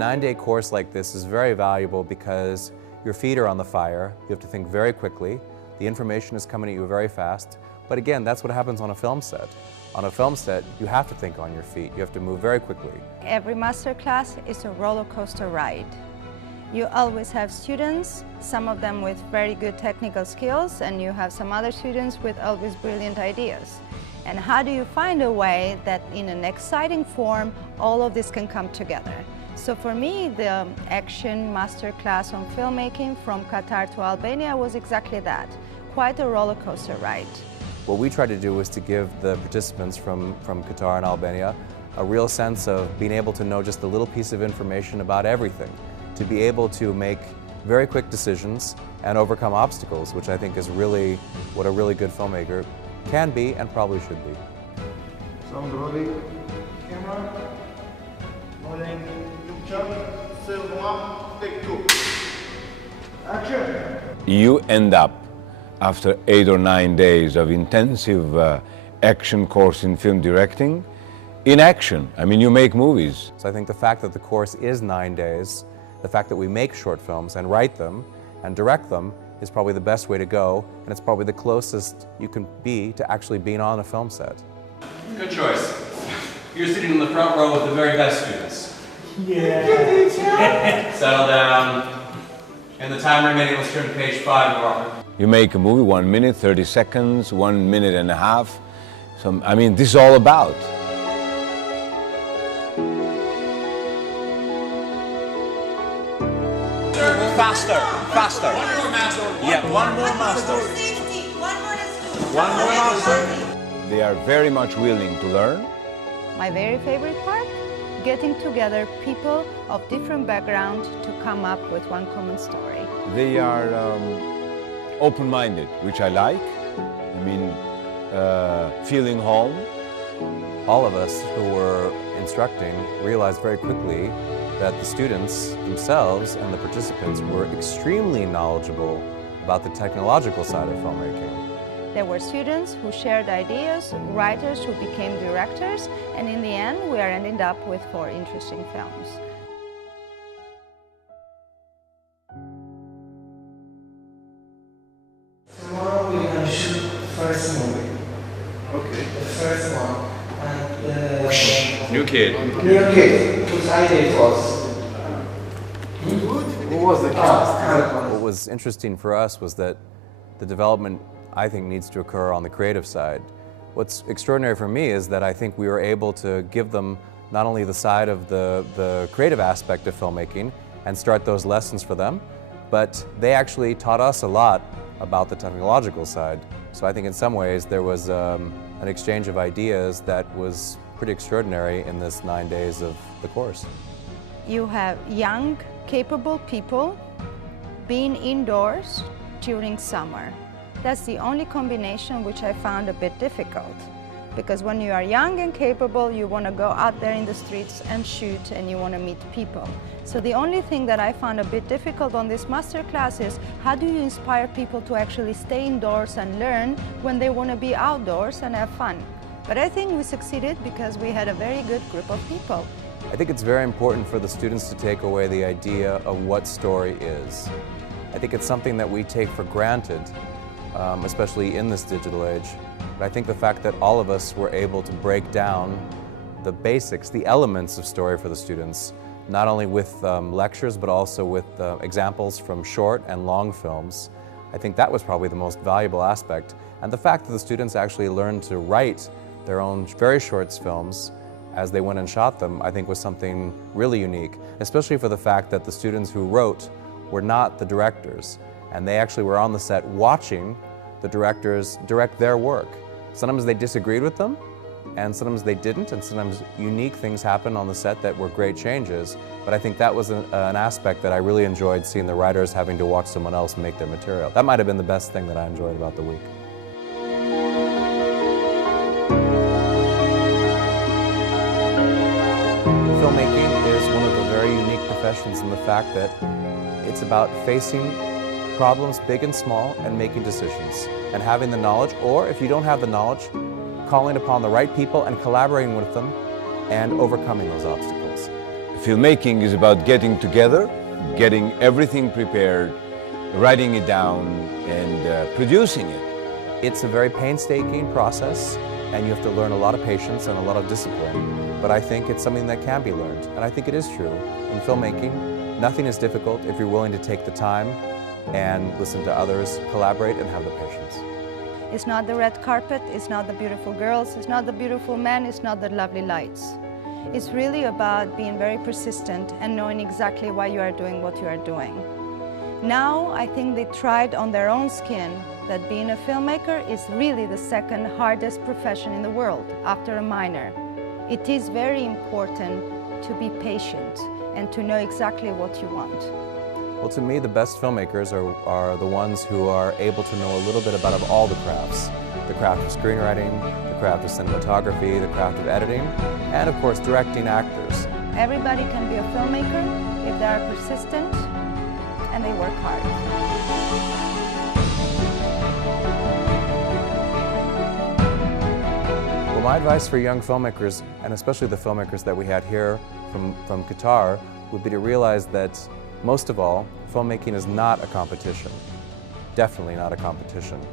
9-day course like this is very valuable because your feet are on the fire, you have to think very quickly, the information is coming at you very fast, but again, that's what happens on a film set. On a film set, you have to think on your feet, you have to move very quickly. Every master class is a roller coaster ride. You always have students, some of them with very good technical skills, and you have some other students with always brilliant ideas. And how do you find a way that in an exciting form, all of this can come together? So for me, the Action Master Class on Filmmaking from Qatar to Albania was exactly that, quite a roller coaster ride. What we tried to do was to give the participants from Qatar and Albania a real sense of being able to know just a little piece of information about everything, to be able to make very quick decisions and overcome obstacles, which I think is really what a really good filmmaker can be and probably should be. Sound rolling. Camera. Rolling. Film 1, take 2. Action! You end up, after 8 or 9 days of intensive action course in film directing, in action. I mean, you make movies. So I think the fact that the course is 9 days, the fact that we make short films and write them and direct them is probably the best way to go, and it's probably the closest you can be to actually being on a film set. Good choice. You're sitting in the front row with the very best students. Yeah. Settle down. And the time remaining, let's turn to page 5, Robert. You make a movie, 1 minute, 30 seconds, 1 minute and a half. So, I mean, this is all about. Faster, faster. One more master. Yeah, one more master. One more master. They are very much willing to learn. My very favorite part? Getting together people of different backgrounds to come up with one common story. They are open-minded, which I like. I mean, feeling home. All of us who were instructing realized very quickly that the students themselves and the participants were extremely knowledgeable about the technological side of filmmaking. There were students who shared ideas, writers who became directors, and in the end we are ending up with 4 interesting films. Tomorrow we're going to shoot first movie. Okay. The first one. And New kid. new kid, whose idea it was. Who was the cast? What was interesting for us was that the development, I think, needs to occur on the creative side. What's extraordinary for me is that I think we were able to give them not only the side of the creative aspect of filmmaking and start those lessons for them, but they actually taught us a lot about the technological side. So I think in some ways there was an exchange of ideas that was pretty extraordinary in this 9 days of the course. You have young, capable people being indoors during summer. That's the only combination which I found a bit difficult. Because when you are young and capable, you want to go out there in the streets and shoot and you want to meet people. So the only thing that I found a bit difficult on this master class is how do you inspire people to actually stay indoors and learn when they want to be outdoors and have fun. But I think we succeeded because we had a very good group of people. I think it's very important for the students to take away the idea of what story is. I think it's something that we take for granted, especially in this digital age. But I think the fact that all of us were able to break down the basics, the elements of story for the students, not only with lectures, but also with examples from short and long films, I think that was probably the most valuable aspect. And the fact that the students actually learned to write their own very short films as they went and shot them, I think was something really unique, especially for the fact that the students who wrote were not the directors, and they actually were on the set watching the directors direct their work. Sometimes they disagreed with them, and sometimes they didn't, and sometimes unique things happened on the set that were great changes, but I think that was an aspect that I really enjoyed, seeing the writers having to watch someone else make their material. That might have been the best thing that I enjoyed about the week. Filmmaking is one of the very unique professions in the fact that it's about facing problems big and small and making decisions and having the knowledge, or if you don't have the knowledge, calling upon the right people and collaborating with them and overcoming those obstacles. Filmmaking is about getting together, getting everything prepared, writing it down, and producing it. It's a very painstaking process, and you have to learn a lot of patience and a lot of discipline. But I think it's something that can be learned, and I think it is true. In filmmaking, nothing is difficult if you're willing to take the time and listen to others, collaborate, and have the patience. It's not the red carpet, it's not the beautiful girls, it's not the beautiful men, it's not the lovely lights. It's really about being very persistent and knowing exactly why you are doing what you are doing. Now, I think they tried on their own skin that being a filmmaker is really the second hardest profession in the world, after a miner. It is very important to be patient and to know exactly what you want. Well, to me, the best filmmakers are the ones who are able to know a little bit about all the crafts. The craft of screenwriting, the craft of cinematography, the craft of editing, and of course, directing actors. Everybody can be a filmmaker if they are persistent and they work hard. Well, my advice for young filmmakers, and especially the filmmakers that we had here from Qatar, would be to realize that, most of all, filmmaking is not a competition. Definitely not a competition.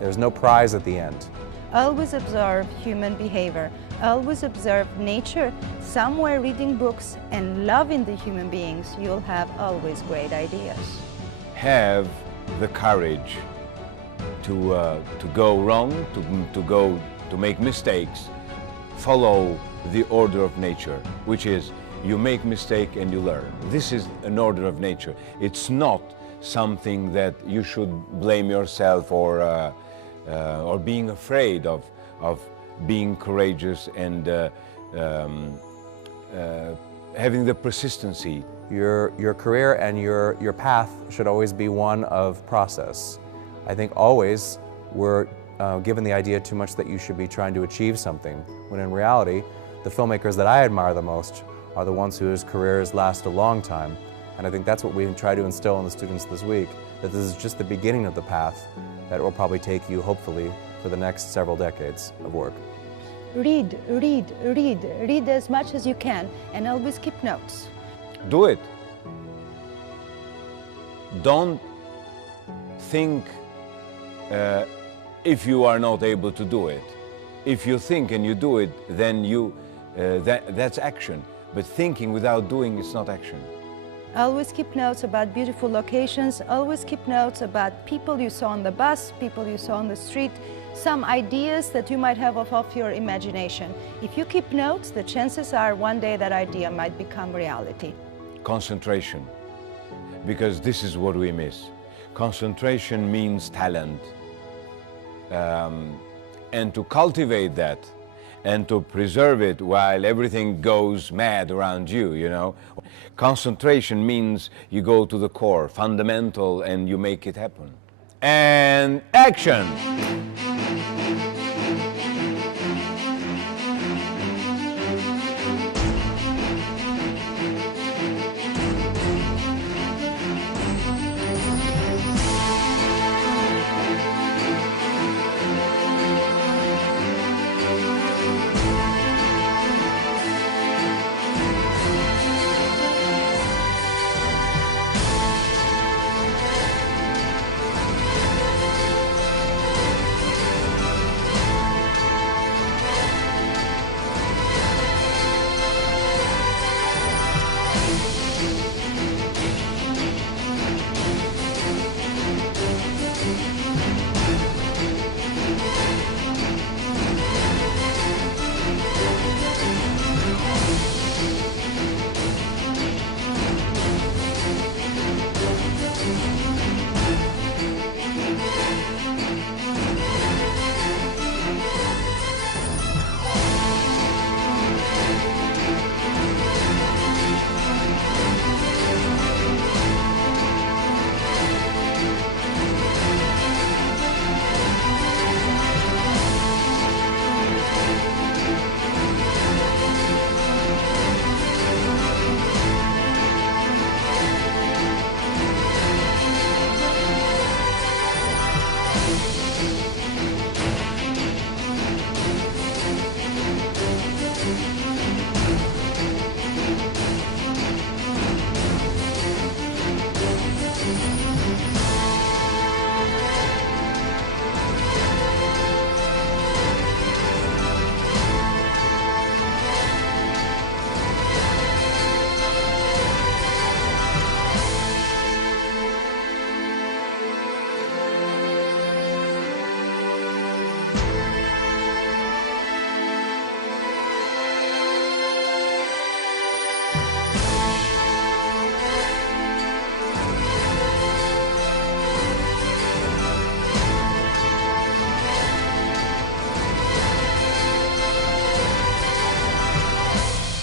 There's no prize at the end. Always observe human behavior. Always observe nature. Somewhere reading books and loving the human beings, you'll have always great ideas. Have the courage to go wrong, to make mistakes. Follow the order of nature, which is you make mistake and you learn. This is an order of nature. It's not something that you should blame yourself or being afraid of being courageous and having the persistency. Your career and your path should always be one of process. I think always we're given the idea too much that you should be trying to achieve something, when in reality, the filmmakers that I admire the most are the ones whose careers last a long time. And I think that's what we try to instill in the students this week, that this is just the beginning of the path that will probably take you, hopefully, for the next several decades of work. Read, read, read. Read as much as you can and always keep notes. Do it. Don't think if you are not able to do it. If you think and you do it, then that's action. But thinking without doing is not action. Always keep notes about beautiful locations. Always keep notes about people you saw on the bus, people you saw on the street, some ideas that you might have off your imagination. If you keep notes, the chances are one day that idea might become reality. Concentration, because this is what we miss. Concentration means talent. And to cultivate that and to preserve it while everything goes mad around you, you know. Concentration means you go to the core, fundamental, and you make it happen. And action!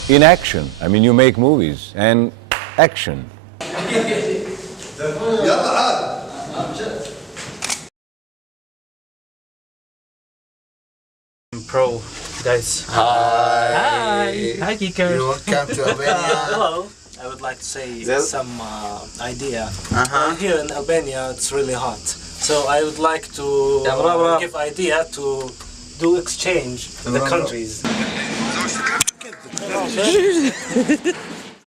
in action. I mean, you make movies and action. Pro, guys. Hi. Hi, Geekers. Welcome to Albania. Hello. I would like to say some idea. Uh-huh. Here in Albania, it's really hot. So I would like to give idea to do exchange in the countries.